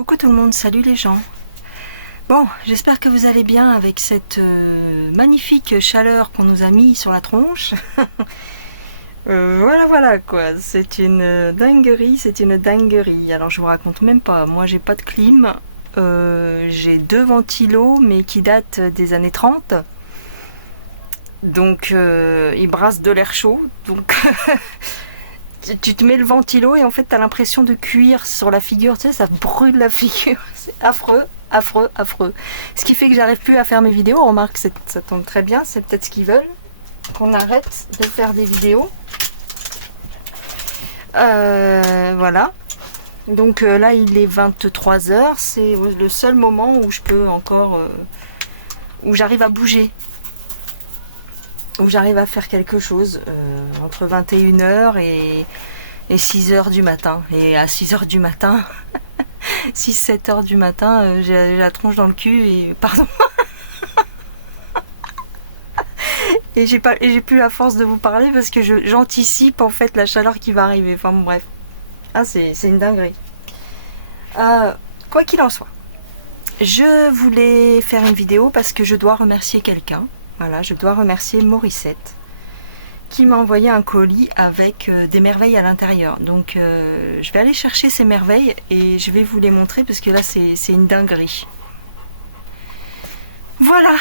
Coucou tout le monde, salut les gens. Bon, j'espère que vous allez bien avec cette magnifique chaleur qu'on nous a mis sur la tronche. Voilà quoi, c'est une dinguerie. Alors je vous raconte même pas, moi j'ai pas de clim, j'ai 2 ventilos mais qui datent des années 30. Donc ils brassent de l'air chaud, donc tu te mets le ventilo et en fait t'as l'impression de cuire sur la figure, tu sais, ça brûle la figure, c'est affreux. Ce qui fait que j'arrive plus à faire mes vidéos. Remarque, ça tombe très bien, c'est peut-être ce qu'ils veulent, qu'on arrête de faire des vidéos. Voilà. Donc là il est 23h, c'est le seul moment où je peux encore, où j'arrive à bouger, où j'arrive à faire quelque chose entre 21h et 6h du matin. Et à 6h du matin, 6-7h du matin, j'ai la tronche dans le cul et pardon. Et j'ai plus la force de vous parler parce que j'anticipe en fait la chaleur qui va arriver. Enfin bon, bref. Ah, c'est une dinguerie. Quoi qu'il en soit, je voulais faire une vidéo parce que je dois remercier quelqu'un. Voilà, je dois remercier Morissette qui m'a envoyé un colis avec des merveilles à l'intérieur. Donc je vais aller chercher ces merveilles et je vais vous les montrer parce que là c'est une dinguerie. Voilà.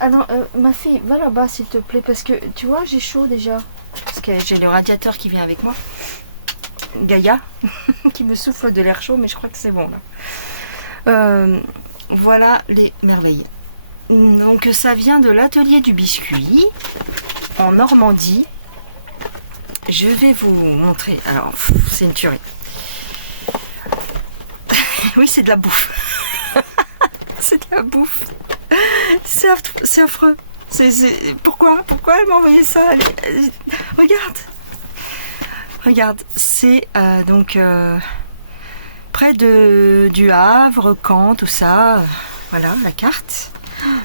Alors ma fille, va là-bas s'il te plaît parce que tu vois j'ai chaud déjà. Parce que j'ai le radiateur qui vient avec moi. Gaïa qui me souffle de l'air chaud mais je crois que c'est bon là. Voilà les merveilles. Donc ça vient de l'atelier du biscuit en Normandie. Je vais vous montrer. Alors c'est une tuerie. Oui, c'est de la bouffe. C'est de la bouffe. C'est affreux. Pourquoi elle m'a envoyé ça? Regarde, c'est donc près du Havre, Caen, tout ça. Voilà la carte.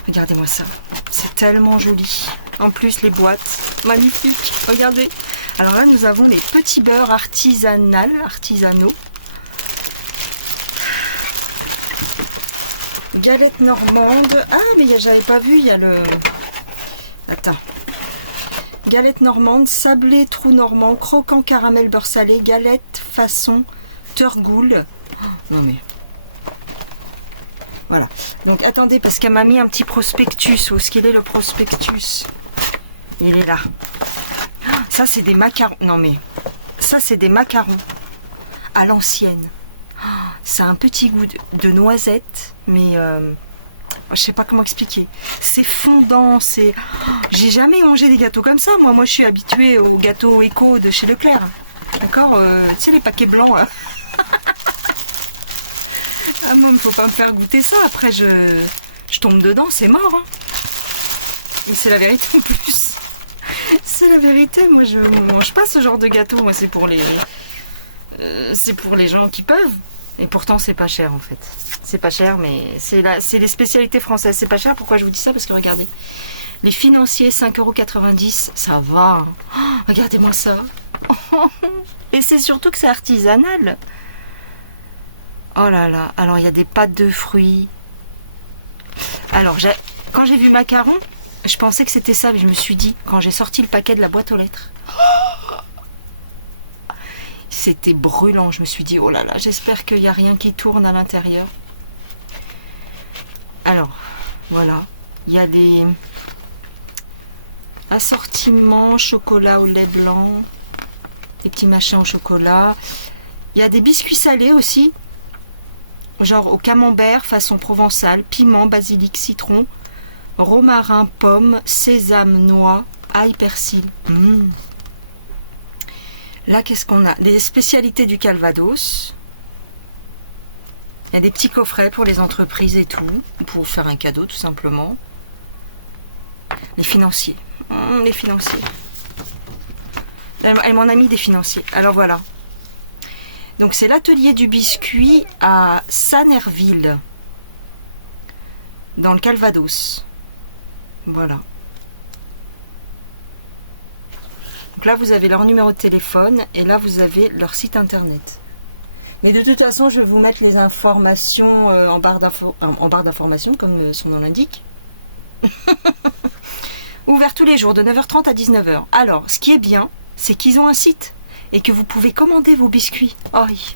Regardez-moi ça, c'est tellement joli. En plus les boîtes, magnifiques, regardez. Alors là nous avons les petits beurres artisanaux. Galette normande. Ah mais j'avais pas vu, il y a le... Attends. Galette normande, sablé trou normand, croquant caramel beurre salé, galette façon Turgoule. Oh, non mais... Voilà, donc attendez parce qu'elle m'a mis un petit prospectus. Où est-ce qu'il est le prospectus? Il est là. Ça c'est des macarons. Non mais, ça c'est des macarons à l'ancienne. Ça a un petit goût de noisette, mais je sais pas comment expliquer. C'est fondant, c'est... J'ai jamais mangé des gâteaux comme ça. Moi je suis habituée aux gâteaux éco de chez Leclerc. D'accord, tu sais les paquets blancs là. Ah, moi, il ne faut pas me faire goûter ça. Après, je tombe dedans, c'est mort. Hein. Mais c'est la vérité en plus. C'est la vérité. Moi, je ne mange pas ce genre de gâteau. Moi, c'est pour les gens qui peuvent. Et pourtant, c'est pas cher en fait. C'est pas cher, mais c'est les spécialités françaises. C'est pas cher. Pourquoi je vous dis ça? Parce que regardez, les financiers, 5,90 €, ça va. Oh, regardez-moi ça. Et c'est surtout que c'est artisanal. Oh là là, alors il y a des pâtes de fruits. Alors quand j'ai vu macarons, je pensais que c'était ça, mais je me suis dit, quand j'ai sorti le paquet de la boîte aux lettres, c'était brûlant. Je me suis dit, oh là là, j'espère qu'il n'y a rien qui tourne à l'intérieur. Alors, voilà, il y a des assortiments, chocolat au lait blanc, des petits machins au chocolat. Il y a des biscuits salés aussi. Genre au camembert façon provençale, piment, basilic, citron, romarin, pomme, sésame, noix, ail, persil. Là, qu'est-ce qu'on a? Les spécialités du Calvados. Il y a des petits coffrets pour les entreprises et tout, pour faire un cadeau tout simplement. Les financiers. Les financiers. Elle m'en a mis des financiers. Alors voilà. Donc c'est l'atelier du biscuit à Sanerville, dans le Calvados. Voilà. Donc là vous avez leur numéro de téléphone et là vous avez leur site internet. Mais de toute façon, je vais vous mettre les informations en barre d'informations, comme son nom l'indique. Ouvert tous les jours, de 9h30 à 19h. Alors, ce qui est bien, c'est qu'ils ont un site et que vous pouvez commander vos biscuits. Oh, oui.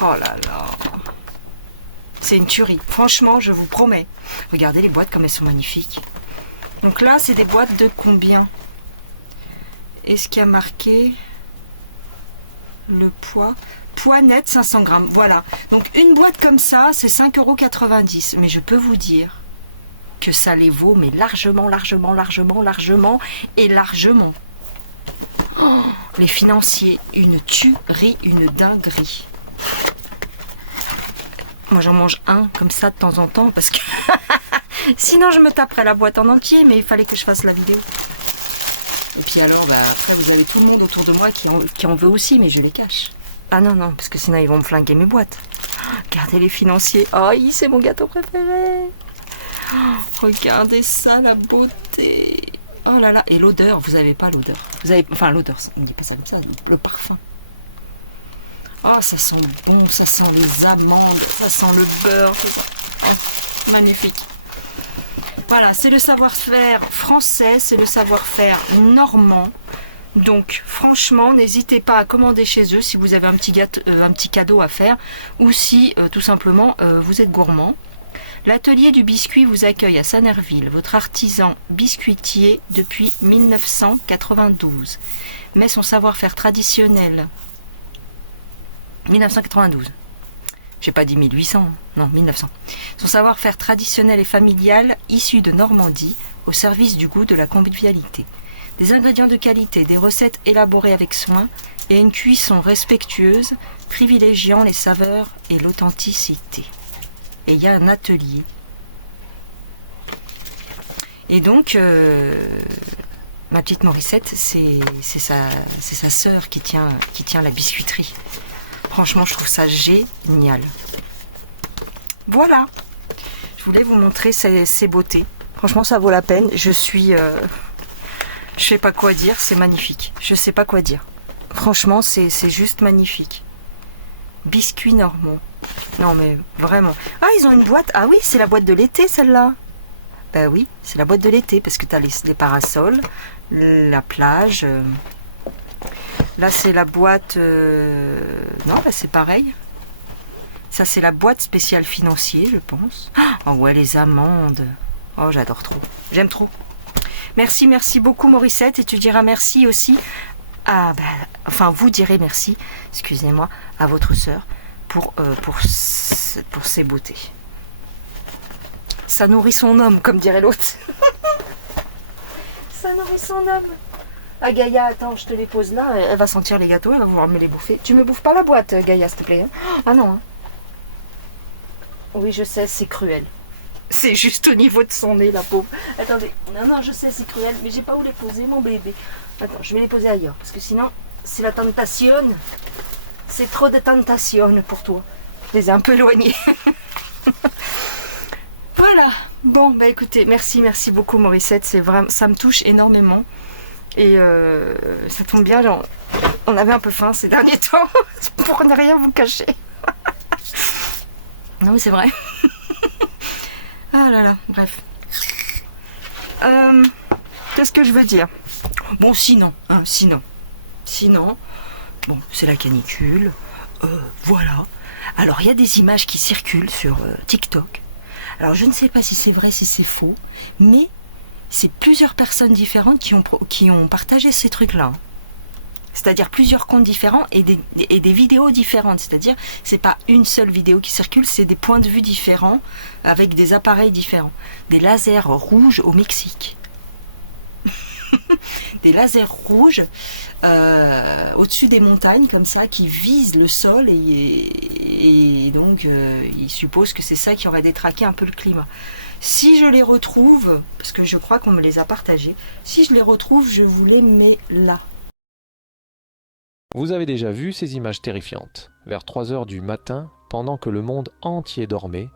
Oh là là. C'est une tuerie. Franchement, je vous promets. Regardez les boîtes comme elles sont magnifiques. Donc là, c'est des boîtes de combien? Est-ce qu'il y a marqué le poids? Poids net 500 grammes. Voilà. Donc une boîte comme ça, c'est 5,90 €. Mais je peux vous dire que ça les vaut, mais largement, largement, largement, largement et largement. Oh, les financiers, une tuerie, une dinguerie. Moi, j'en mange un comme ça de temps en temps parce que sinon, je me taperais la boîte en entier, mais il fallait que je fasse la vidéo. Et puis alors, bah, après, vous avez tout le monde autour de moi qui en veut aussi, mais je les cache. Ah non, non, parce que sinon, ils vont me flinguer mes boîtes. Regardez les financiers. Oh, c'est mon gâteau préféré. Oh, regardez ça, la beauté. Oh là là, et l'odeur, vous n'avez pas l'odeur. Vous avez, enfin, l'odeur, on ne dit pas ça comme ça, le parfum. Oh, ça sent bon, ça sent les amandes, ça sent le beurre. Oh, magnifique. Voilà, c'est le savoir-faire français, c'est le savoir-faire normand. Donc, franchement, n'hésitez pas à commander chez eux si vous avez un petit cadeau à faire ou si, tout simplement, vous êtes gourmand. L'atelier du biscuit vous accueille à Sanerville, votre artisan biscuitier depuis 1992. Mais son savoir-faire traditionnel... 1992. J'ai pas dit 1800, hein. Non, 1900. Son savoir-faire traditionnel et familial, issu de Normandie, au service du goût, de la convivialité. Des ingrédients de qualité, des recettes élaborées avec soin et une cuisson respectueuse, privilégiant les saveurs et l'authenticité. Et il y a un atelier. Et donc, ma petite Morissette, c'est sa sœur qui tient la biscuiterie. Franchement, je trouve ça génial. Voilà. Je voulais vous montrer ces beautés. Franchement, ça vaut la peine. Je sais pas quoi dire. C'est magnifique. Je sais pas quoi dire. Franchement, c'est juste magnifique. Biscuits normaux. Non, mais vraiment. Ah, ils ont une boîte. Ah oui, c'est la boîte de l'été, celle-là. Ben oui, c'est la boîte de l'été. Parce que tu as les parasols, la plage... Là, c'est la boîte... Non, bah, c'est pareil. Ça, c'est la boîte spéciale financier, je pense. Oh ouais, les amandes. Oh, j'adore trop. J'aime trop. Merci, merci beaucoup, Morissette. Et tu diras merci aussi à... enfin, vous direz merci, excusez-moi, à votre sœur pour ses beautés. Ça nourrit son homme, comme dirait l'autre. Ça nourrit son homme. Ah Gaïa, attends, je te les pose là, elle va sentir les gâteaux, elle va vouloir me les bouffer. Tu me bouffes pas la boîte, Gaïa, s'il te plaît. Ah non. Oui, je sais, c'est cruel. C'est juste au niveau de son nez, la pauvre. Attendez, non, je sais, c'est cruel, mais j'ai pas où les poser, mon bébé. Attends, je vais les poser ailleurs, parce que sinon, c'est la tentation. C'est trop de tentation pour toi. Je les ai un peu éloignés. Voilà. Bon, bah écoutez, merci beaucoup, Morissette. C'est vraiment, ça me touche énormément. Et ça tombe bien, genre, on avait un peu faim ces derniers temps, pour ne rien vous cacher. Non mais c'est vrai. Ah là là, bref. Qu'est-ce que je veux dire? Bon, sinon, bon, c'est la canicule, voilà. Alors, il y a des images qui circulent sur TikTok. Alors, je ne sais pas si c'est vrai, si c'est faux, mais... c'est plusieurs personnes différentes qui ont partagé ces trucs-là. C'est-à-dire plusieurs comptes différents et des vidéos différentes. C'est-à-dire, c'est pas une seule vidéo qui circule, c'est des points de vue différents avec des appareils différents. Des lasers rouges au Mexique. Des lasers rouges au-dessus des montagnes, comme ça, qui visent le sol et donc, ils supposent que c'est ça qui aurait détraqué un peu le climat. Si je les retrouve, parce que je crois qu'on me les a partagés, si je les retrouve, je vous les mets là. Vous avez déjà vu ces images terrifiantes. Vers 3 h du matin, pendant que le monde entier dormait,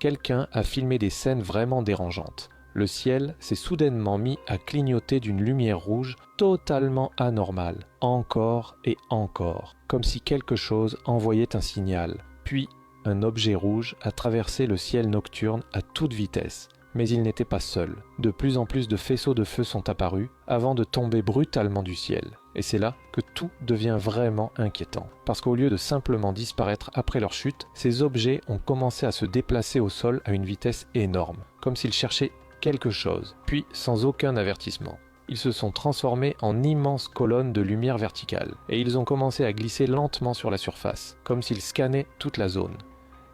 quelqu'un a filmé des scènes vraiment dérangeantes. le ciel s'est soudainement mis à clignoter d'une lumière rouge totalement anormale, encore et encore, comme si quelque chose envoyait un signal. Puis, un objet rouge a traversé le ciel nocturne à toute vitesse. Mais il n'était pas seul. De plus en plus de faisceaux de feu sont apparus avant de tomber brutalement du ciel. Et c'est là que tout devient vraiment inquiétant. Parce qu'au lieu de simplement disparaître après leur chute, ces objets ont commencé à se déplacer au sol à une vitesse énorme, comme s'ils cherchaient quelque chose. Puis, sans aucun avertissement, ils se sont transformés en immenses colonnes de lumière verticale. Et ils ont commencé à glisser lentement sur la surface, comme s'ils scannaient toute la zone.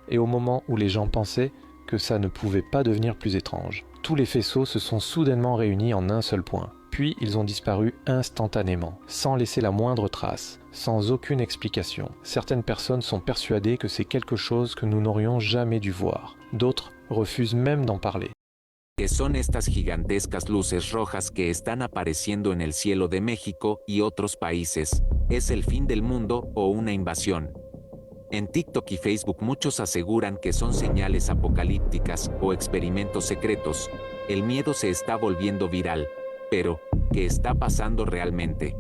Et au moment où les gens pensaient que ça ne pouvait pas devenir plus étrange, tous les faisceaux se sont soudainement réunis en un seul point. Puis ils ont disparu instantanément, sans laisser la moindre trace, sans aucune explication. Certaines personnes sont persuadées que c'est quelque chose que nous n'aurions jamais dû voir. D'autres refusent même d'en parler. Que son estas gigantescas luces rojas que están apareciendo en el cielo de México y otros países. ¿Es el fin del mundo o una invasión? En TikTok y Facebook muchos aseguran que son señales apocalípticas o experimentos secretos. El miedo se está volviendo viral. Pero, ¿qué está pasando realmente?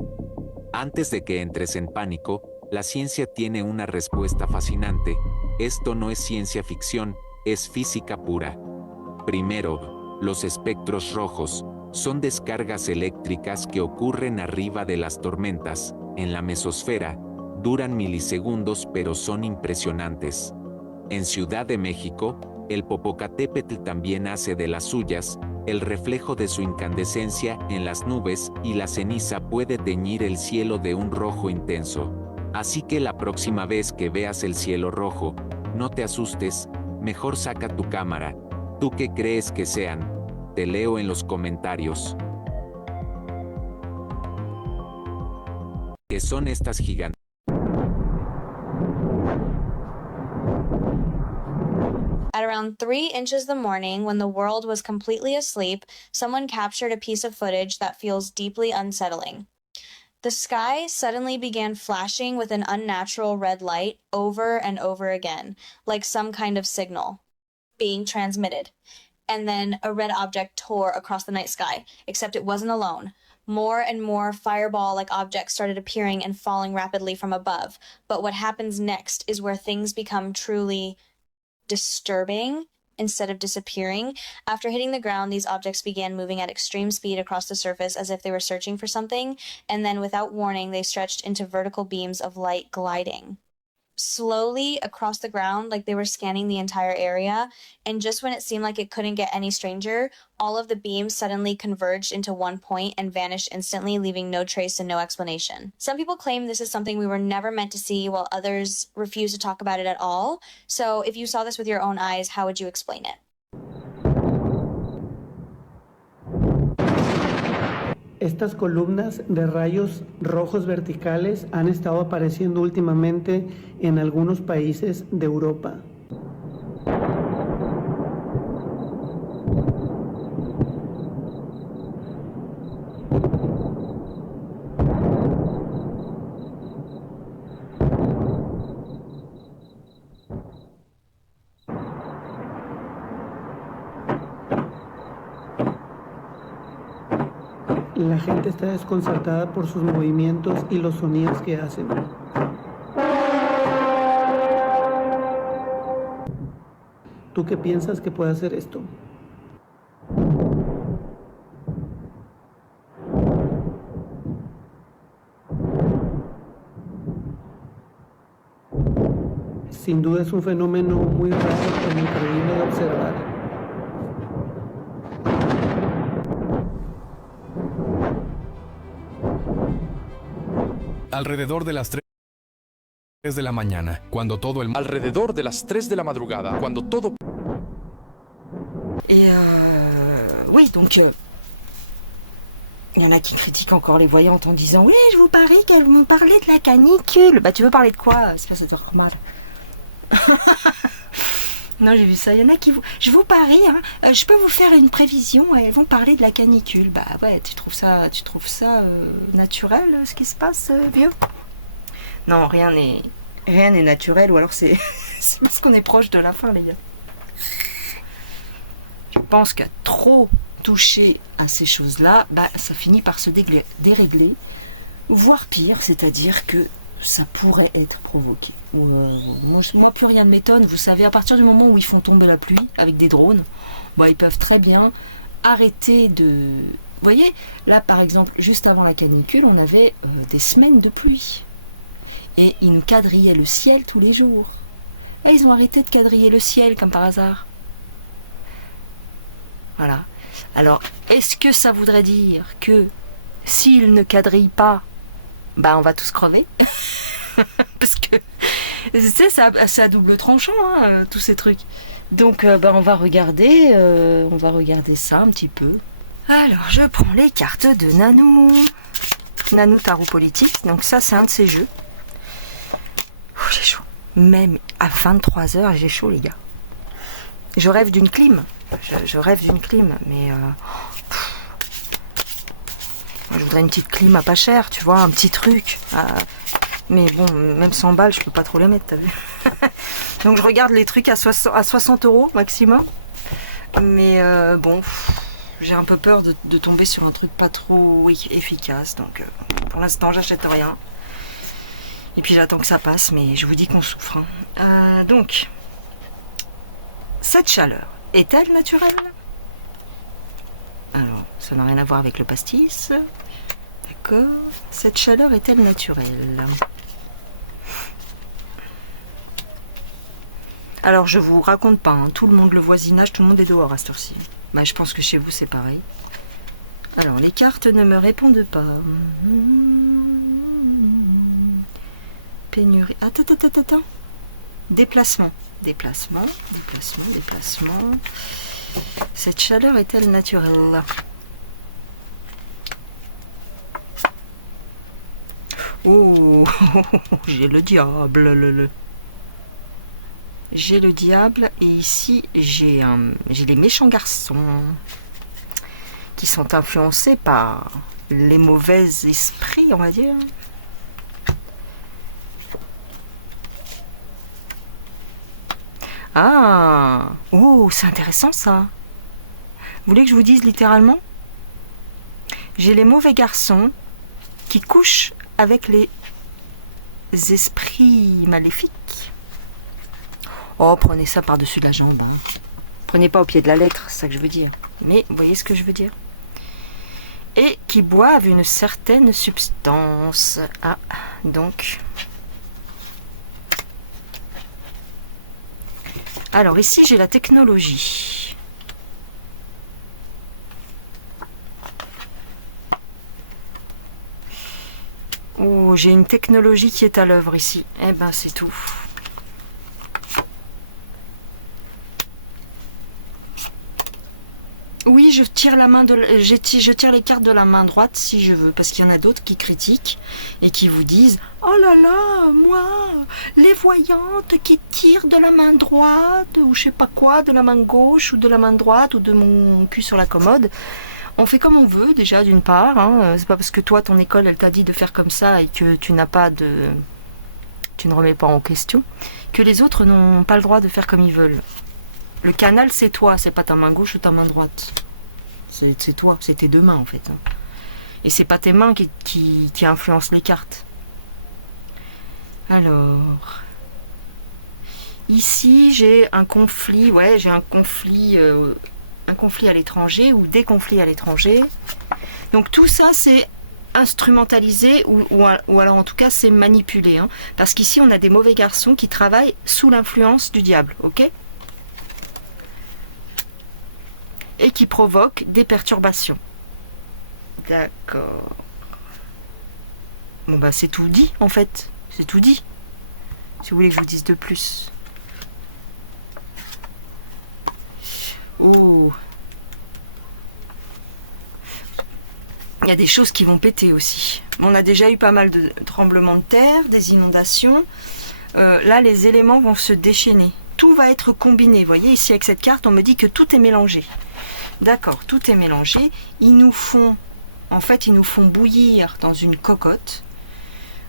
Antes de que entres en pánico, la ciencia tiene una respuesta fascinante. Esto no es ciencia ficción, es física pura. Primero, los espectros rojos son descargas eléctricas que ocurren arriba de las tormentas, en la mesosfera. Duran milisegundos pero son impresionantes. En Ciudad de México, el Popocatépetl también hace de las suyas, el reflejo de su incandescencia en las nubes y la ceniza puede teñir el cielo de un rojo intenso. Así que la próxima vez que veas el cielo rojo, no te asustes, mejor saca tu cámara. ¿Tú qué crees que sean? Te leo en los comentarios. ¿Qué son estas gigantes? At around 3 inches the morning, when the world was completely asleep, someone captured a piece of footage that feels deeply unsettling. The sky suddenly began flashing with an unnatural red light over and over again, like some kind of signal being transmitted. And then a red object tore across the night sky, except it wasn't alone. More and more fireball-like objects started appearing and falling rapidly from above. But what happens next is where things become truly disturbing instead of disappearing. After hitting the ground, these objects began moving at extreme speed across the surface as if they were searching for something, and then without warning, they stretched into vertical beams of light gliding slowly across the ground like they were scanning the entire area, and just when it seemed like it couldn't get any stranger, all of the beams suddenly converged into one point and vanished instantly, leaving no trace and no explanation. Some people claim this is something we were never meant to see, while others refuse to talk about it at all. So if you saw this with your own eyes, how would you explain it? Estas columnas de rayos rojos verticales han estado apareciendo últimamente en algunos países de Europa. La gente está desconcertada por sus movimientos y los sonidos que hacen. ¿Tú qué piensas que puede hacer esto? Sin duda es un fenómeno muy raro e increíble de observar. Alrededor de las 3 de la mañana, cuando todo el... Alrededor de las 3 de la madrugada, cuando todo... Et oui, donc il y en a qui critiquent encore les voyantes en disant oui, je vous parie qu'elles vont parler de la canicule. Bah tu veux parler de quoi, espèce de normal. Non, j'ai vu ça. Il y en a qui je vous parie, hein, je peux vous faire une prévision. Elles vont parler de la canicule. Bah ouais, tu trouves ça naturel, ce qui se passe, vieux? Non, rien n'est naturel, ou alors c'est parce qu'on est proche de la fin, les gars. Je pense qu'il y a trop toucher à ces choses-là, bah, ça finit par se dérégler, voire pire, c'est-à-dire que ça pourrait être provoqué. Moi, plus rien ne m'étonne. Vous savez, à partir du moment où ils font tomber la pluie avec des drones, bah, ils peuvent très bien arrêter de... Vous voyez, là, par exemple, juste avant la canicule, on avait des semaines de pluie. Et ils nous quadrillaient le ciel tous les jours. Là, ils ont arrêté de quadriller le ciel, comme par hasard. Voilà. Alors, est-ce que ça voudrait dire que s'ils ne quadrillent pas, bah on va tous crever? Parce que tu sais, c'est à double tranchant, hein, tous ces trucs. Donc bah, on va regarder ça un petit peu. Alors je prends les cartes de Nanou Tarot Politique. Donc ça c'est un de ces jeux. J'ai chaud. Même à 23h j'ai chaud les gars. Je rêve d'une clim. Je rêve d'une clim, mais je voudrais une petite clim à pas cher, tu vois, un petit truc. Mais bon, même 100 balles, je peux pas trop les mettre, t'as vu. Donc je regarde les trucs à 60 € maximum. Mais bon, j'ai un peu peur de tomber sur un truc pas trop efficace. Donc pour l'instant, j'achète rien. Et puis j'attends que ça passe, mais je vous dis qu'on souffre. Hein. Donc, cette chaleur est-elle naturelle? Alors, ça n'a rien à voir avec le pastis. D'accord. Cette chaleur est-elle naturelle? Alors, je vous raconte pas, hein, tout le monde, le voisinage, tout le monde est dehors à cette heure-ci. Bah, je pense que chez vous, c'est pareil. Alors, les cartes ne me répondent pas. Pénurie. Attends. Déplacement. Cette chaleur est-elle naturelle? Oh, j'ai le diable. J'ai le diable et ici j'ai les méchants garçons qui sont influencés par les mauvais esprits, on va dire. Ah, oh, c'est intéressant ça. Vous voulez que je vous dise littéralement? J'ai les mauvais garçons qui couchent avec les esprits maléfiques. Oh, prenez ça par-dessus la jambe. Hein. Prenez pas au pied de la lettre, c'est ça que je veux dire. Mais vous voyez ce que je veux dire? Et qui boivent une certaine substance. Ah, donc... Alors ici, j'ai la technologie. Oh, j'ai une technologie qui est à l'œuvre ici. Eh ben, c'est tout. Oui, je tire je tire les cartes de la main droite si je veux, parce qu'il y en a d'autres qui critiquent et qui vous disent « Oh là là, moi, les voyantes qui tirent de la main droite, ou je sais pas quoi, de la main gauche, ou de la main droite, ou de mon cul sur la commode. » On fait comme on veut, déjà, d'une part. Hein. C'est pas parce que toi, ton école, elle t'a dit de faire comme ça et que tu n'as pas de... Tu ne remets pas en question, que les autres n'ont pas le droit de faire comme ils veulent. Le canal, c'est toi, c'est pas ta main gauche ou ta main droite. C'est toi, c'est tes deux mains, en fait. Hein. Et c'est pas tes mains qui influencent les cartes. Alors... Ici, j'ai un conflit, j'ai un conflit à l'étranger ou des conflits à l'étranger. Donc tout ça, c'est instrumentalisé ou alors en tout cas, c'est manipulé. Hein, parce qu'ici, on a des mauvais garçons qui travaillent sous l'influence du diable, ok? Et qui provoquent des perturbations. D'accord. Bon bah c'est tout dit, en fait. C'est tout dit. Si vous voulez que je vous dise de plus. Oh, il y a des choses qui vont péter aussi. On a déjà eu pas mal de tremblements de terre, des inondations. Là, les éléments vont se déchaîner. Tout va être combiné. Vous voyez, ici, avec cette carte, on me dit que tout est mélangé. D'accord, tout est mélangé. Ils nous font bouillir dans une cocotte.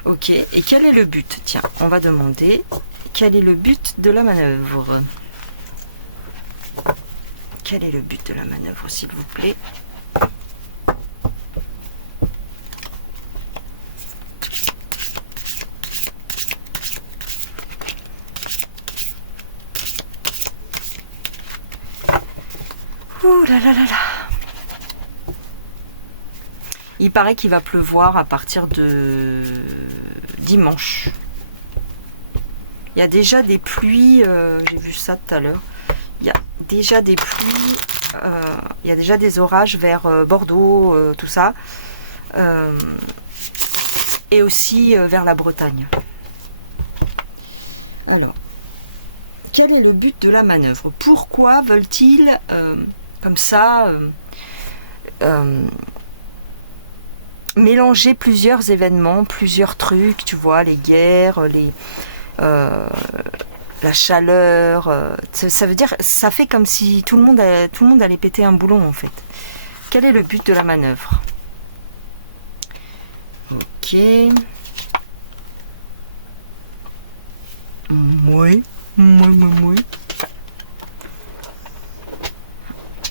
Ok, et quel est le but? Tiens, on va demander quel est le but de la manœuvre. Quel est le but de la manœuvre, s'il vous plaît? Ouh là là là là. Il paraît qu'il va pleuvoir à partir de dimanche. Il y a déjà des pluies, j'ai vu ça tout à l'heure. Il y a déjà des pluies, il y a déjà des orages vers Bordeaux, tout ça. Et aussi vers la Bretagne. Alors, quel est le but de la manœuvre? Pourquoi veulent-ils, comme ça, mélanger plusieurs événements, plusieurs trucs, tu vois, les guerres, la chaleur, ça veut dire, ça fait comme si tout le monde allait péter un boulon en fait. Quel est le but de la manœuvre? Ok. Oui.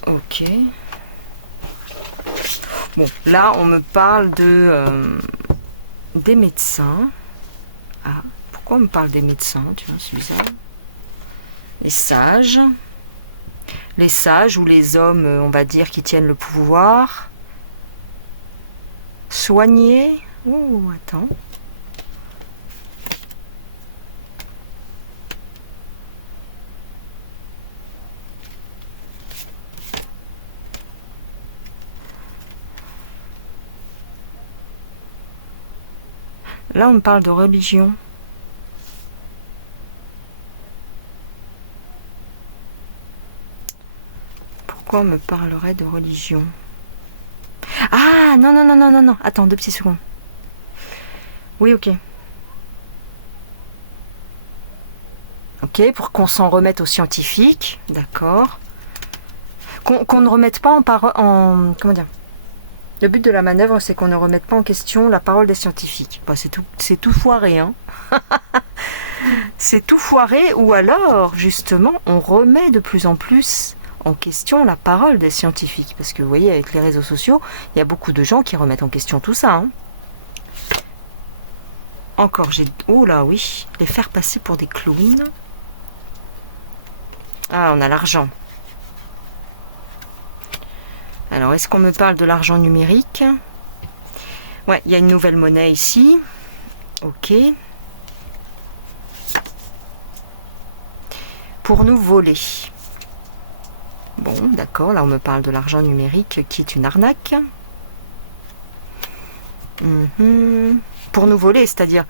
Ok. Bon, là, on me parle des médecins. Ah, pourquoi on me parle des médecins? Tu vois, c'est bizarre. Les sages. Les sages ou les hommes, on va dire, qui tiennent le pouvoir. Soigner. Oh, attends. Là, on me parle de religion. Pourquoi on me parlerait de religion? Ah, non. Attends, 2 petites secondes. Oui, ok. Ok, pour qu'on s'en remette aux scientifiques. D'accord. Qu'on ne remette pas en... Comment dire? Le but de la manœuvre, c'est qu'on ne remette pas en question la parole des scientifiques. Bah, c'est tout foiré, hein. C'est tout foiré, ou alors, justement, on remet de plus en plus en question la parole des scientifiques. Parce que vous voyez, avec les réseaux sociaux, il y a beaucoup de gens qui remettent en question tout ça. Hein. Encore, oh là, oui. Les faire passer pour des clowns. Ah, on a l'argent. Alors, est-ce qu'on me parle de l'argent numérique? Ouais, il y a une nouvelle monnaie ici. Ok. Pour nous voler. Bon, d'accord, là on me parle de l'argent numérique qui est une arnaque. Pour nous voler, c'est-à-dire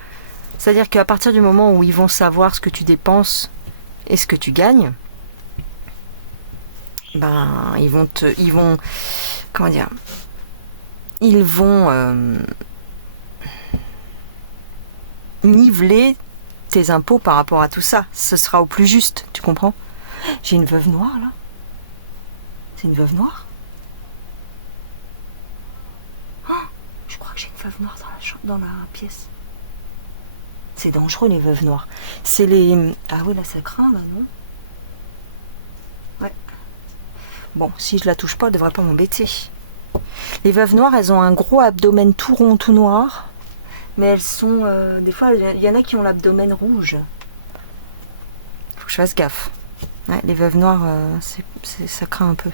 qu'à partir du moment où ils vont savoir ce que tu dépenses et ce que tu gagnes, ben ils vont comment dire, ils vont niveler tes impôts par rapport à tout ça. Ce sera au plus juste, tu comprends? J'ai une veuve noire là. C'est une veuve noire? Oh, je crois que j'ai une veuve noire dans la pièce. C'est dangereux les veuves noires. C'est les... Ah oui, là ça craint là, non? Ouais. Bon, si je la touche pas, elle devrait pas m'embêter. Les veuves noires, elles ont un gros abdomen tout rond, tout noir. Mais elles sont... des fois, il y en a qui ont l'abdomen rouge. Faut que je fasse gaffe. Ouais, les veuves noires, ça craint un peu.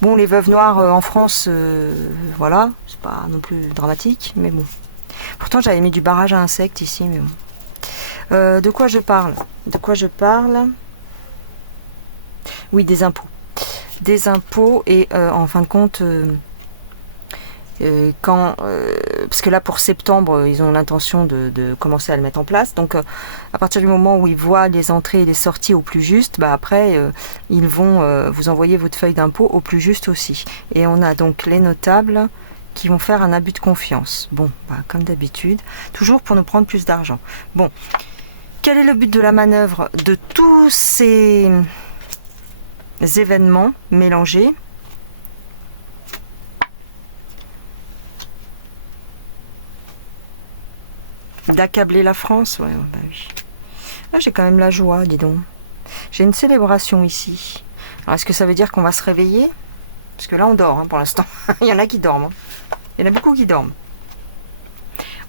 Bon, les veuves noires en France, voilà, c'est pas non plus dramatique, mais bon. Pourtant, j'avais mis du barrage à insectes ici, mais bon. De quoi je parle? Oui, des impôts. Des impôts et en fin de compte... parce que là pour septembre ils ont l'intention de commencer à le mettre en place, donc à partir du moment où ils voient les entrées et les sorties au plus juste, bah après ils vont vous envoyer votre feuille d'impôt au plus juste aussi. Et on a donc les notables qui vont faire un abus de confiance, bon bah, comme d'habitude, toujours pour nous prendre plus d'argent. Bon, quel est le but de la manœuvre de tous ces événements mélangés? D'accabler la France, ouais, bah oui. Ah, j'ai quand même la joie, dis donc. J'ai une célébration ici. Alors, est-ce que ça veut dire qu'on va se réveiller? Parce que là, on dort, hein, pour l'instant. Il y en a qui dorment. Hein. Il y en a beaucoup qui dorment.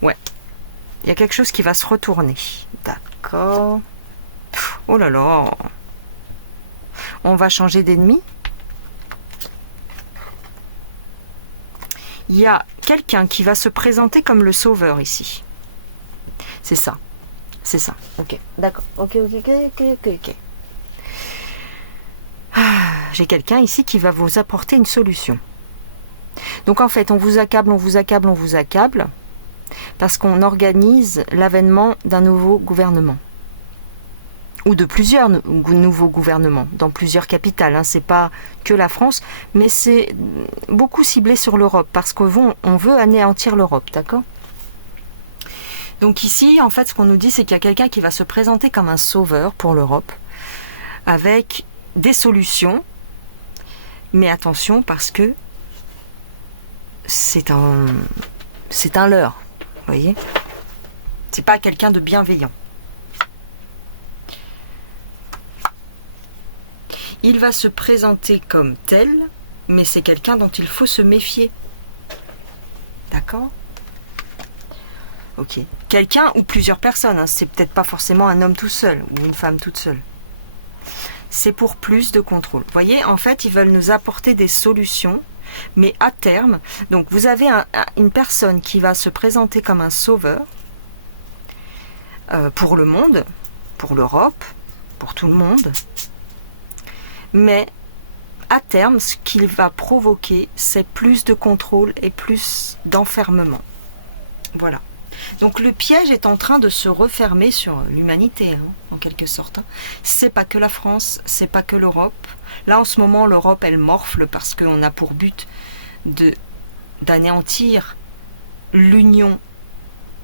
Ouais. Il y a quelque chose qui va se retourner. D'accord. Oh là là. On va changer d'ennemi. Il y a quelqu'un qui va se présenter comme le sauveur ici. C'est ça. C'est ça. Ok. D'accord. Ok. Ah, j'ai quelqu'un ici qui va vous apporter une solution. Donc en fait, on vous accable, parce qu'on organise l'avènement d'un nouveau gouvernement. Ou de plusieurs nouveaux gouvernements, dans plusieurs capitales. Hein. C'est pas que la France, mais c'est beaucoup ciblé sur l'Europe, parce qu'on veut anéantir l'Europe, d'accord? Donc ici, en fait, ce qu'on nous dit, c'est qu'il y a quelqu'un qui va se présenter comme un sauveur pour l'Europe, avec des solutions, mais attention, parce que c'est un leurre, vous voyez? C'est pas quelqu'un de bienveillant. Il va se présenter comme tel, mais c'est quelqu'un dont il faut se méfier. D'accord? Ok. Quelqu'un ou plusieurs personnes, hein. C'est peut-être pas forcément un homme tout seul ou une femme toute seule. C'est pour plus de contrôle. Vous voyez, en fait, ils veulent nous apporter des solutions, mais à terme, donc vous avez une personne qui va se présenter comme un sauveur pour le monde, pour l'Europe, pour tout le monde. Mais à terme, ce qu'il va provoquer, c'est plus de contrôle et plus d'enfermement. Voilà. Donc le piège est en train de se refermer sur l'humanité, hein, en quelque sorte. Hein. C'est pas que la France, c'est pas que l'Europe. Là, en ce moment, l'Europe, elle morfle parce qu'on a pour but d'anéantir l'Union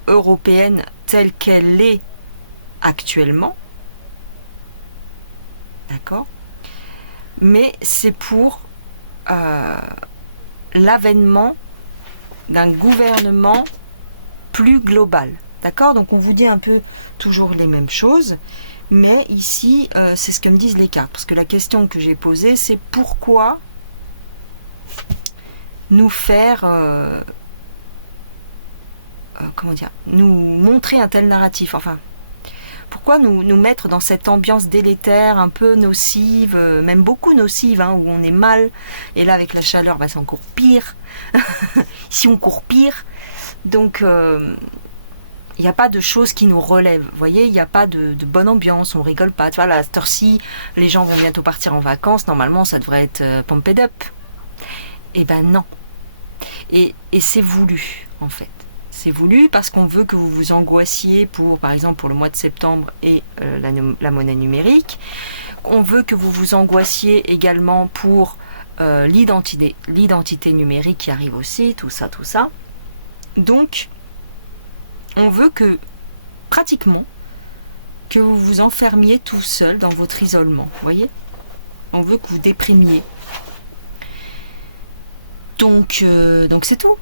européenne telle qu'elle est actuellement. D'accord ? Mais c'est pour l'avènement d'un gouvernement plus global. D'accord? Donc on vous dit un peu toujours les mêmes choses, mais ici, c'est ce que me disent les cartes. Parce que la question que j'ai posée, c'est pourquoi nous faire... comment dire? Nous montrer un tel narratif, enfin... Pourquoi nous mettre dans cette ambiance délétère, un peu nocive, même beaucoup nocive, hein, où on est mal, et là avec la chaleur, bah, c'est encore pire. Ici on court pire. Donc il n'y a pas de choses qui nous relèvent. Vous voyez, il n'y a pas de bonne ambiance, on rigole pas. Voilà, à cette heure-ci, les gens vont bientôt partir en vacances, normalement ça devrait être pumped up. Eh ben non. Et c'est voulu, en fait. C'est voulu parce qu'on veut que vous vous angoissiez pour, par exemple, pour le mois de septembre et la monnaie numérique. On veut que vous vous angoissiez également pour l'identité numérique qui arrive aussi, tout ça. Donc, on veut que, pratiquement, que vous vous enfermiez tout seul dans votre isolement, vous voyez? On veut que vous déprimiez. Donc c'est tout.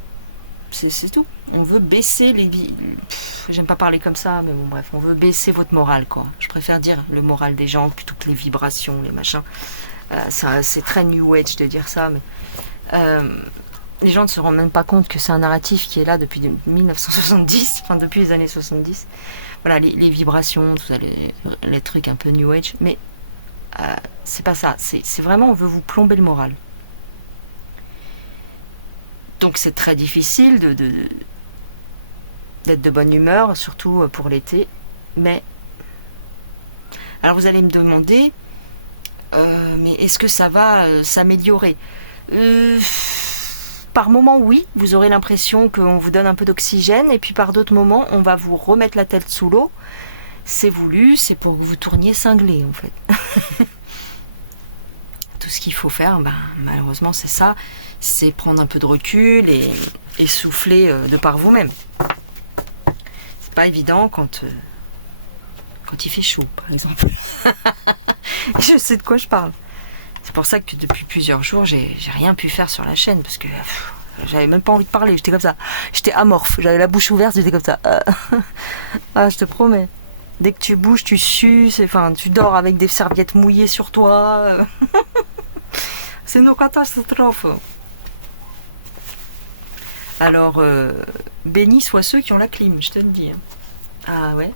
C'est tout. On veut baisser j'aime pas parler comme ça, mais bon, bref, on veut baisser votre morale, quoi. Je préfère dire le moral des gens plutôt que les vibrations, les machins. C'est très new age de dire ça, mais les gens ne se rendent même pas compte que c'est un narratif qui est là depuis 1970, enfin depuis les années 70. Voilà, les vibrations, tout ça, les trucs un peu new age, mais c'est pas ça. C'est vraiment, on veut vous plomber le moral. Donc c'est très difficile d'être de bonne humeur, surtout pour l'été. Mais alors vous allez me demander, mais est-ce que ça va s'améliorer? Par moments oui, vous aurez l'impression qu'on vous donne un peu d'oxygène, et puis par d'autres moments on va vous remettre la tête sous l'eau. C'est voulu, c'est pour que vous tourniez cinglé en fait. Tout ce qu'il faut faire, malheureusement c'est ça, c'est prendre un peu de recul et souffler de par vous-même. C'est pas évident quand il fait chaud, par exemple. Je sais de quoi je parle. C'est pour ça que depuis plusieurs jours, j'ai rien pu faire sur la chaîne, parce que j'avais même pas envie de parler, j'étais comme ça. J'étais amorphe, j'avais la bouche ouverte, j'étais comme ça. Ah, je te promets. Dès que tu bouges, tu sues, enfin, tu dors avec des serviettes mouillées sur toi. C'est une catastrophe. Alors, bénis soient ceux qui ont la clim, je te le dis. Hein. Ah ouais.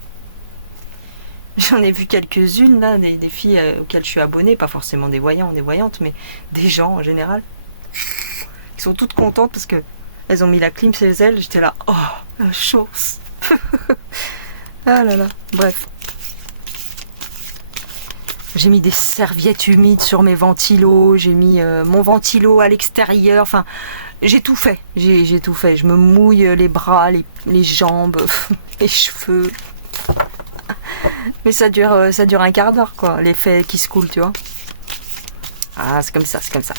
J'en ai vu quelques-unes, là, des filles auxquelles je suis abonnée, pas forcément des voyants, des voyantes, mais des gens en général. Ils sont toutes contentes parce que elles ont mis la clim chez elles. J'étais là, oh, la chance. Ah là là, bref. J'ai mis des serviettes humides sur mes ventilos, j'ai mis mon ventilo à l'extérieur, enfin, j'ai tout fait, j'ai tout fait. Je me mouille les bras, les jambes, les cheveux. Mais ça dure un quart d'heure, quoi, l'effet qui se coule, tu vois. Ah, c'est comme ça, c'est comme ça.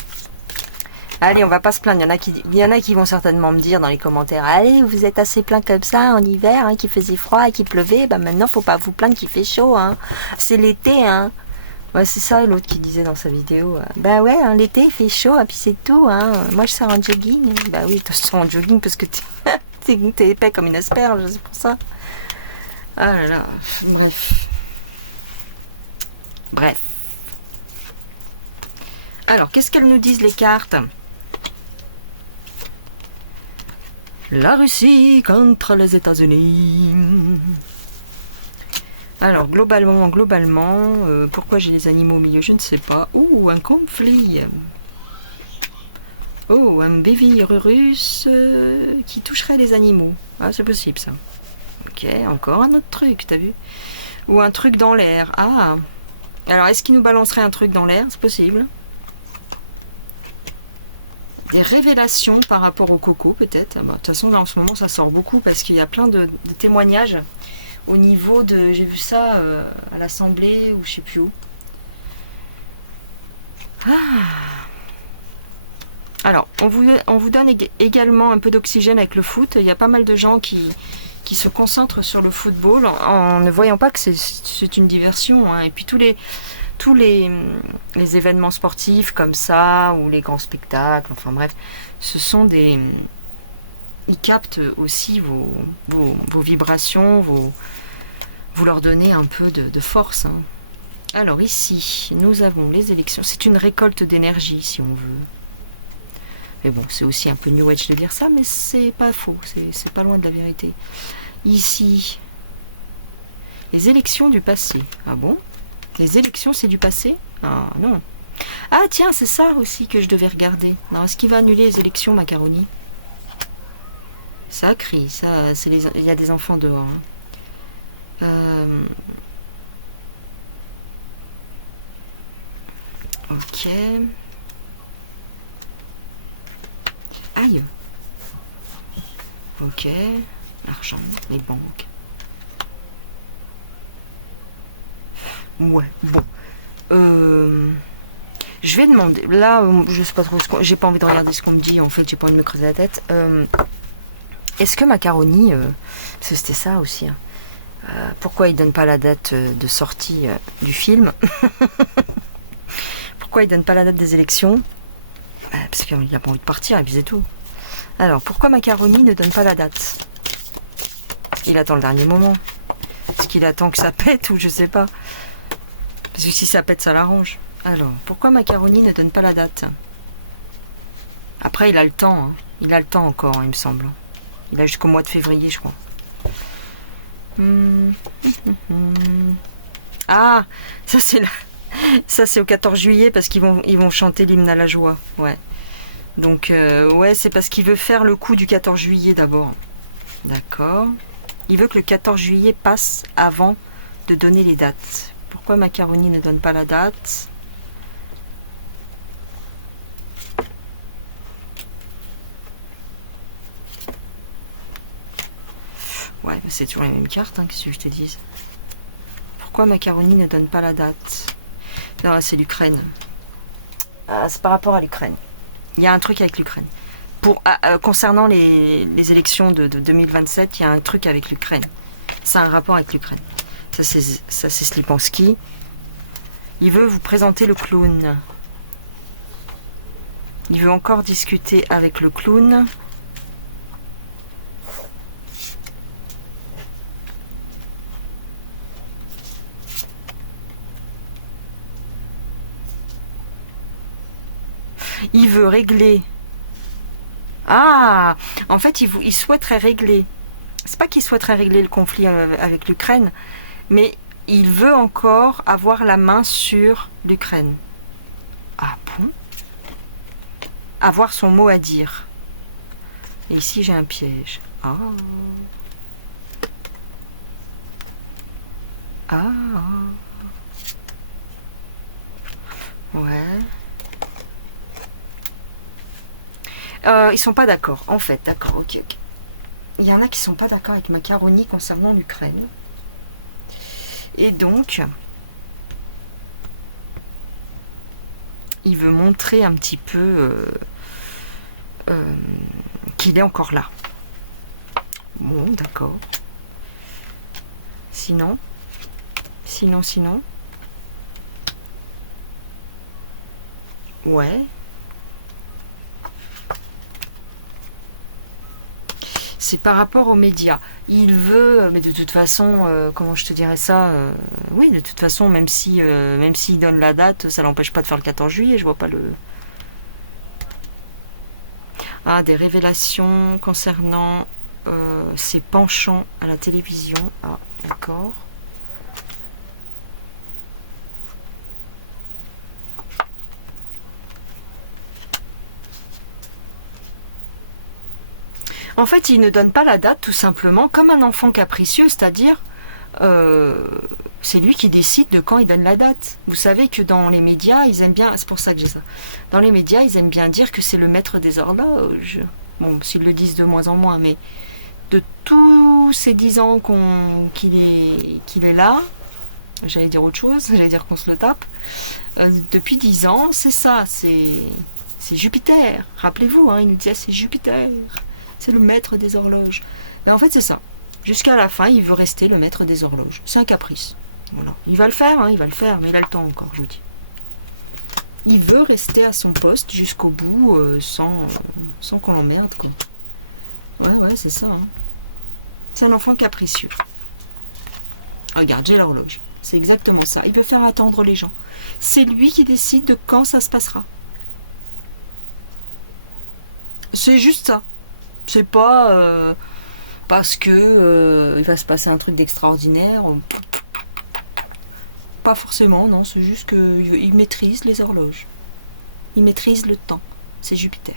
Allez, on va pas se plaindre. Il y en a qui vont certainement me dire dans les commentaires, allez, vous êtes assez plein comme ça en hiver, hein, qu'il faisait froid et qu'il pleuvait, bah maintenant faut pas vous plaindre qu'il fait chaud, hein. C'est l'été, hein. Ouais, c'est ça l'autre qui disait dans sa vidéo. Bah ouais, hein, l'été il fait chaud et puis c'est tout, hein. Moi je sors en jogging. Bah oui, tu sors en jogging parce que t'es épais comme une asperge, c'est pour ça. Ah là là, bref. Bref. Alors, qu'est-ce qu'elles nous disent les cartes? La Russie contre les États-Unis. Alors, globalement, pourquoi j'ai les animaux au milieu? Je ne sais pas. Oh, un conflit. Oh, un bévire russe qui toucherait les animaux. Ah, c'est possible ça. Ok, encore un autre truc, t'as vu? Ou un truc dans l'air. Ah. Alors, est-ce qu'il nous balancerait un truc dans l'air? C'est possible. Des révélations par rapport au coco, peut-être. De toute façon, là, en ce moment, ça sort beaucoup parce qu'il y a plein de témoignages au niveau de... J'ai vu ça à l'Assemblée ou je sais plus où. Ah. Alors, on vous donne également un peu d'oxygène avec le foot. Il y a pas mal de gens qui se concentrent sur le football en ne voyant pas que c'est une diversion. Hein. Et puis tous les événements sportifs comme ça, ou les grands spectacles, enfin bref, ce sont des... Ils captent aussi vos vibrations, vous leur donnez un peu de force. Hein. Alors ici, nous avons les élections. C'est une récolte d'énergie, si on veut. Mais bon, c'est aussi un peu New Age de dire ça, mais c'est pas faux, c'est pas loin de la vérité. Ici, les élections du passé. Ah bon? Les élections, c'est du passé? Ah non. Ah tiens, c'est ça aussi que je devais regarder. Alors, est-ce qu'il va annuler les élections, Macaroni? Ça crie, ça, il y a des enfants dehors. Hein. Ok. Aïe. Ok. L'argent, les banques. Ouais, bon. Je vais demander. Là, je sais pas trop j'ai pas envie de regarder ce qu'on me dit. En fait, j'ai pas envie de me creuser la tête. Est-ce que Macaroni, c'était ça aussi. Hein. Pourquoi il donne pas la date de sortie du film? Pourquoi il donne pas la date des élections? Parce qu'il a pas envie de partir, et puis c'est tout. Alors, pourquoi Macaroni ne donne pas la date? Il attend le dernier moment. Est-ce qu'il attend que ça pète ou je sais pas? Parce que si ça pète, ça l'arrange. Alors, pourquoi Macaroni ne donne pas la date? Après, il a le temps. Hein. Il a le temps encore, hein, il me semble. Il a jusqu'au mois de février, je crois. Ah, ça c'est là. Ça c'est au 14 juillet parce qu'ils vont chanter l'hymne à la joie. Ouais. Donc ouais, c'est parce qu'il veut faire le coup du 14 juillet d'abord. D'accord. Il veut que le 14 juillet passe avant de donner les dates. Pourquoi Macaroni ne donne pas la date? Ouais, c'est toujours les mêmes cartes, hein, qu'est-ce que je te dise. Pourquoi Macaroni ne donne pas la date? Non, c'est l'Ukraine. Ah, c'est par rapport à l'Ukraine. Il y a un truc avec l'Ukraine. Concernant les élections de 2027, il y a un truc avec l'Ukraine. C'est un rapport avec l'Ukraine. Ça, c'est Slipansky. Il veut vous présenter le clown. Il veut encore discuter avec le clown. Il veut régler. Ah, en fait, il souhaiterait régler. C'est pas qu'il souhaiterait régler le conflit avec l'Ukraine, mais il veut encore avoir la main sur l'Ukraine. Ah bon? Avoir son mot à dire. Et ici, j'ai un piège. Ah. Ah. Ouais. Ils sont pas d'accord, en fait. D'accord, ok. Il y en a qui sont pas d'accord avec Macaroni concernant l'Ukraine. Et donc, il veut montrer un petit peu qu'il est encore là. Bon, d'accord. Sinon. Ouais. C'est par rapport aux médias. Il veut, mais de toute façon, comment je te dirais ça, oui, de toute façon, même s'il donne la date, ça l'empêche pas de faire le 14 juillet, je vois pas le... Ah, des révélations concernant ses penchants à la télévision. Ah, d'accord. En fait, il ne donne pas la date, tout simplement, comme un enfant capricieux, c'est-à-dire, c'est lui qui décide de quand il donne la date. Vous savez que dans les médias, ils aiment bien, c'est pour ça que j'ai ça, dans les médias, ils aiment bien dire que c'est le maître des horloges. Bon, s'ils le disent de moins en moins, mais de tous ces 10 ans qu'il est là, j'allais dire autre chose, j'allais dire qu'on se le tape, depuis 10 ans, c'est ça, c'est Jupiter. Rappelez-vous, hein, il nous disait c'est Jupiter. C'est le maître des horloges. Ben en fait, c'est ça. Jusqu'à la fin, il veut rester le maître des horloges. C'est un caprice. Voilà. Il va le faire, hein, il va le faire, mais il a le temps encore, je vous dis. Il veut rester à son poste jusqu'au bout, sans qu'on l'emmerde, quoi. Ouais, c'est ça. Hein. C'est un enfant capricieux. Regarde, j'ai l'horloge. C'est exactement ça. Il veut faire attendre les gens. C'est lui qui décide de quand ça se passera. C'est juste ça. C'est pas parce que il va se passer un truc d'extraordinaire. Pas forcément, non. C'est juste qu'il maîtrise les horloges. Il maîtrise le temps. C'est Jupiter.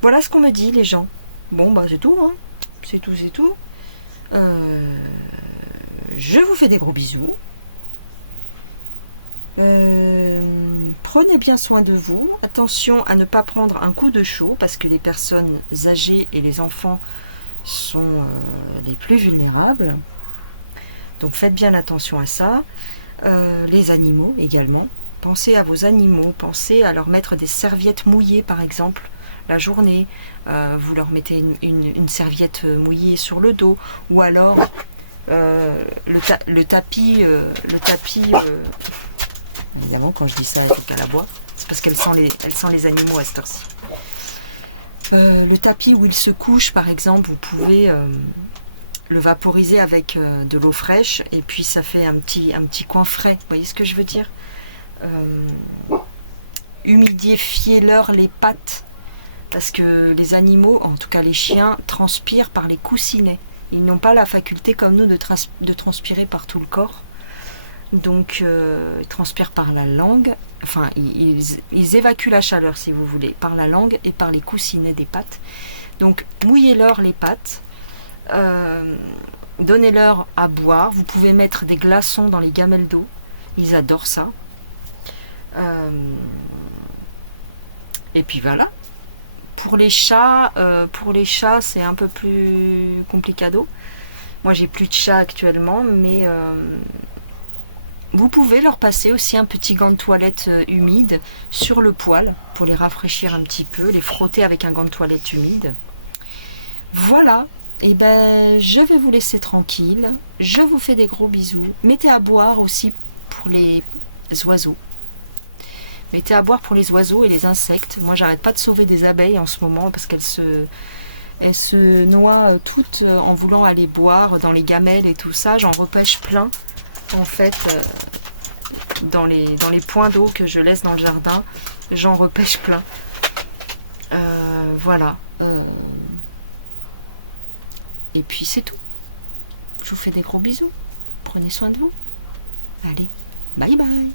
Voilà ce qu'on me dit, les gens. Bon, bah c'est tout. Hein. C'est tout. Je vous fais des gros bisous. Prenez bien soin de vous. Attention à ne pas prendre un coup de chaud parce que les personnes âgées et les enfants sont les plus vulnérables. Donc faites bien attention à ça. Les animaux également. Pensez à vos animaux. Pensez à leur mettre des serviettes mouillées par exemple la journée. Vous leur mettez une serviette mouillée sur le dos. Ou alors le tapis évidemment, quand je dis ça, il faut qu'elle aboie. C'est parce qu'elle sent les animaux à cette heure-ci. Le tapis où il se couche, par exemple, vous pouvez le vaporiser avec de l'eau fraîche et puis ça fait un petit coin frais. Vous voyez ce que je veux dire? Humidifiez-leur les pattes parce que les animaux, en tout cas les chiens, transpirent par les coussinets. Ils n'ont pas la faculté comme nous de transpirer par tout le corps. Donc, ils transpirent par la langue, enfin, ils évacuent la chaleur, si vous voulez, par la langue et par les coussinets des pattes. Donc, mouillez-leur les pattes, donnez-leur à boire. Vous pouvez mettre des glaçons dans les gamelles d'eau, ils adorent ça. Et puis voilà. Pour les chats, c'est un peu plus complicado. Moi, j'ai plus de chats actuellement, mais... vous pouvez leur passer aussi un petit gant de toilette humide sur le poil pour les rafraîchir un petit peu, les frotter avec un gant de toilette humide. Voilà, et ben je vais vous laisser tranquille. Je vous fais des gros bisous. Mettez à boire aussi pour les oiseaux. Mettez à boire pour les oiseaux et les insectes. Moi, j'arrête pas de sauver des abeilles en ce moment parce qu'elles se noient toutes en voulant aller boire dans les gamelles et tout ça. J'en repêche plein. En fait, dans les points d'eau que je laisse dans le jardin, j'en repêche plein. Voilà. Et puis c'est tout. Je vous fais des gros bisous. Prenez soin de vous. Allez, bye bye.